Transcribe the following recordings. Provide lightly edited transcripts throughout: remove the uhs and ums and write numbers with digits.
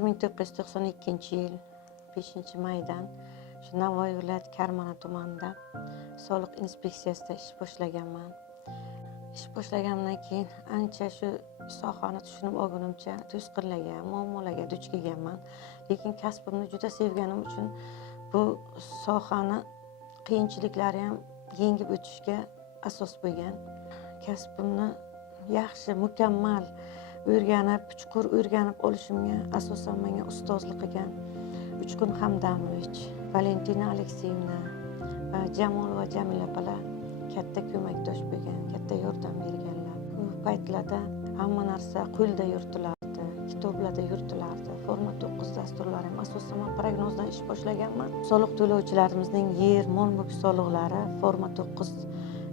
1992 yil 5-maydan shu Navoiy viloyati Karmana tumanida soliq inspeksiyasida ish boshlaganman. Ish boshlagandan keyin ancha shu sohani tushunib olgunimcha to'sqinlarga, muammolarga duch kelganman. Lekin kasbimni juda sevganim uchun bu sohani qiyinchiliklari ham yengib o'tishga asos bo'lgan. Kasbimni yaxshi, mukammal o'rganib, chuqur o'rganib olishimga asosan menga ustozlik qilgan Uchqun Hamdamovich, Valentina Alekseyevna va Jamolova Jamila opalar katta ko'makdosh bo'lgan, katta yordam berganlar. Bu paytlarda hamma narsa qo'lda yuritilardi, kitoblarda yuritilardi. Forma 9 dasturlari ham asosan men prognozdan ish boshlaganman. Soliq to'lovchilarimizning yer, mol-mulk soliqlari Forma 9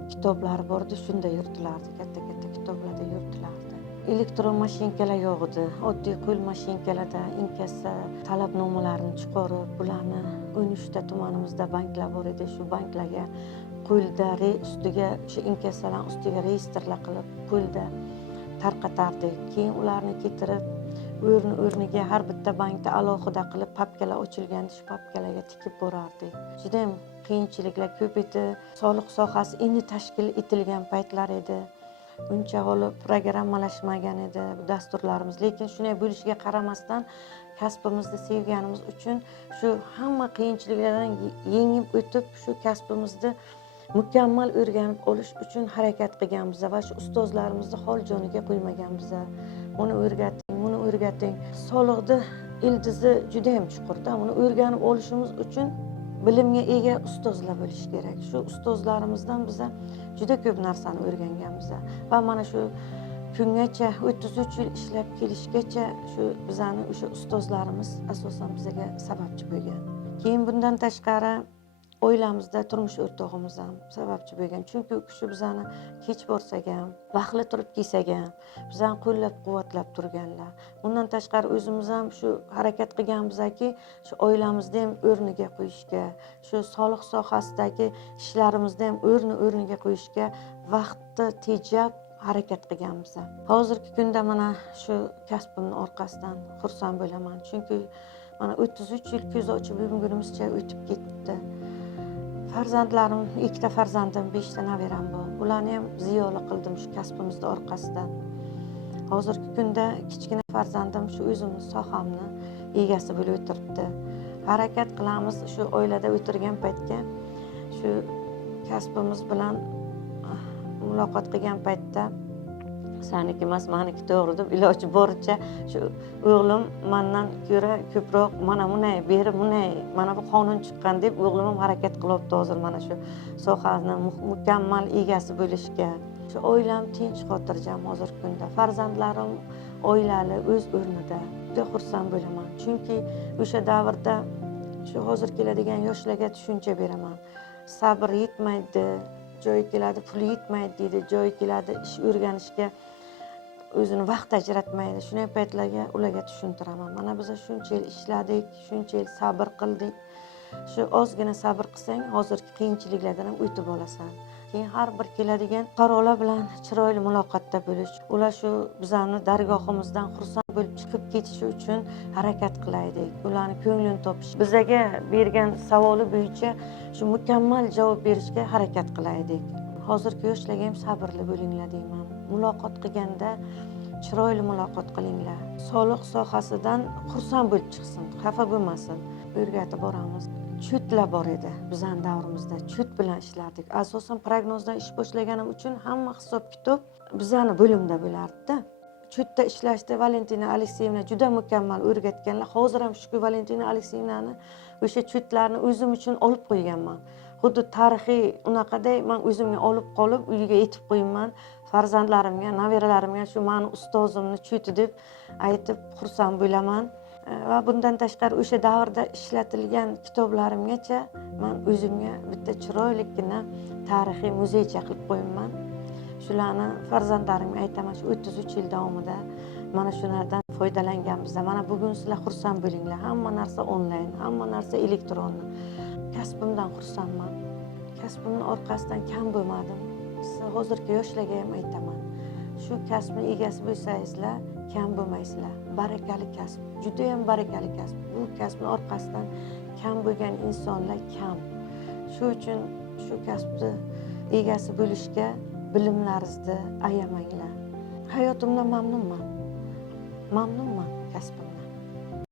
kitoblari bor edi, shunda yuritilardi, katta-katta kitoblarda yuritilardi. Elektron mashinkalar yo'q edi. Oddiy qo'l mashinkalarda inkassa talabnomalarini chiqarib, bularni 13 ta tumanimizda banklar bor edi. Shu banklarga qo'lda ustiga o'sha inkassalar ustiga reyestrlar qilib, qo'lda tarqatardik. Keyin ularni keltirib, o'rniga har bitta bankda alohida qilib papkalar ochilganda shu papkalarga tikib borardik. Juda ham qiyinchiliklar ko'p edi. Soliq sohasi endi tashkil etilgan paytlar edi. Uncha olib programmalashmagan edi bu dasturlarimiz. Lekin shunday bo'lishiga qaramasdan kasbimizni sevganimiz uchun shu hamma qiyinchiliklardan yengib o'tib shu kasbimizni mukammal o'rganib olish uchun harakat qilganmiz va shu ustozlarimizni hol joniga qo'ymaganmiz. Uni o'rgating, buni o'rgating. Soliqni ildizi juda ham chuqurda. Uni o'rganib olishimiz uchun bilimga ega ustozlar bo'lish kerak. Shu ustozlarimizdan biz juda ko'p narsani o'rganganmiz va mana shu kungacha 33 yil ishlab kelishgacha shu bizani o'sha ustozlarimiz asosan bizga sababchi bo'lgan. Keyin bundan tashqari oilamizda turmush o'rtog'imiz ham sababchi bo'lgan. Chunki u kishi bizani kech borsak ham, vaqtli turib kelsak ham, bizani qo'llab-quvvatlab turganlar. Bundan tashqari o'zimiz ham shu harakat qilganmizki, shu oilamizni ham o'rniga qo'yishga, shu soliq sohasidagi ishlarimizni ham o'rniga qo'yishga vaqtni tejab harakat qilganmiz. Hozirgi kunda mana shu kasbimning orqasidan xursand bo'laman. Chunki mana 33 yil ko'z ochib yumgunimizcha o'tib ketdi. Farzandlarim, 2 ta farzandim, 5 ta nabiram bor. Ularni ham ziyoli qildim shu kasbimizning orqasidan. Hozirgi kunda kichkina farzandim shu o'zimning sohamni egasi bo'lib o'tiribdi. Harakat qilamiz shu oilada o'tirgan paytga shu kasbimiz bilan muloqot qilgan paytda saniki emas, meniki to'g'ri deb iloji boricha shu o'g'lim mendan ko'ra ko'proq mana bunday berib, bunday mana bu qonun chiqqan deb o'g'lim ham harakat qilyapti hozir mana shu sohani mukammal egasi bo'lishga. Shu oilam tinch xotirjam hozirgi kunda. Farzandlarim oilali, o'z o'rnida. Juda xursand bo'laman. Chunki o'sha davrda shu hozir keladigan yoshlarga tushuncha beraman. Sabr yetmaydi, joyi keladi puli yetmaydi deydi, joyi keladi ish o'rganishga o'zini vaqt ajratmaydi. Shunday paytlarga ularga tushuntiraman. Mana biz shuncha yil ishladik, shuncha yil sabr qildik. Shu ozgina sabr qilsang, hozirgi qiyinchiliklardan ham o'tib olasan. Keyin har bir keladigan fuqarolar bilan chiroyli muloqotda bo'lish, ular shu bizani dargohimizdan xursand bo'lib chiqib ketishi uchun harakat qilaylik. Ularni ko'nglini topish, bizga bergan savoli bo'yicha shu mukammal javob berishga harakat qilaylik. Hozirgi yoshlarga ham sabrli bo'linglar deyman. Muloqot qilganda chiroyli muloqot qilinglar. Soliq sohasidan xursand bo'lib chiqsin, xafa bo'lmasin. O'rgatib boramiz. Chutlar bor edi bizning davrimizda. Chut bilan ishlardik. Asosan prognozdan ish boshlaganim uchun hamma hisob-kitob bizning bo'limda bo'lardi-da. Chutda ishlashda Valentina Alekseyevna juda mukammal o'rgatganlar. Hozir ham shu Valentina Alekseyevnani o'sha chutlarni o'zim uchun olib qo'yganman. Xuddi tarixiy unaqaday men o'zimga olib qolib uyiga yetib qo'yman. Farzandlarimga, nabiralarimga shu meni ustozimni chuti deb aytib xursand bo'laman. Va bundan tashqari o'sha davrda ishlatilgan kitoblarimgacha men o'zimga bitta chiroylikgina tarixiy muzeycha qilib qo'yibman. Shularni farzandlarimga aytaman, shu 33 yil davomida mana shulardan foydalanganmiz. Mana bugun sizlar xursand bo'linglar. Hamma narsa onlayn, hamma narsa elektron. Kasbimdan xursandman. Kasbimning orqasidan kam bo'lmadim. Siz hozirgi yoshlarga ham aytaman. Shu kasbning egasi bo'lsangizlar, kam bo'lmaysizlar. Barakali kasb, judayam barakali kasb. Bu kasbni orqasidan kam bo'lgan insonlar kam. Shu uchun shu kasbni egasi bo'lishga bilimlaringizni ayamanglar. Hayotimdan mamnunman. Mamnunman kasbim.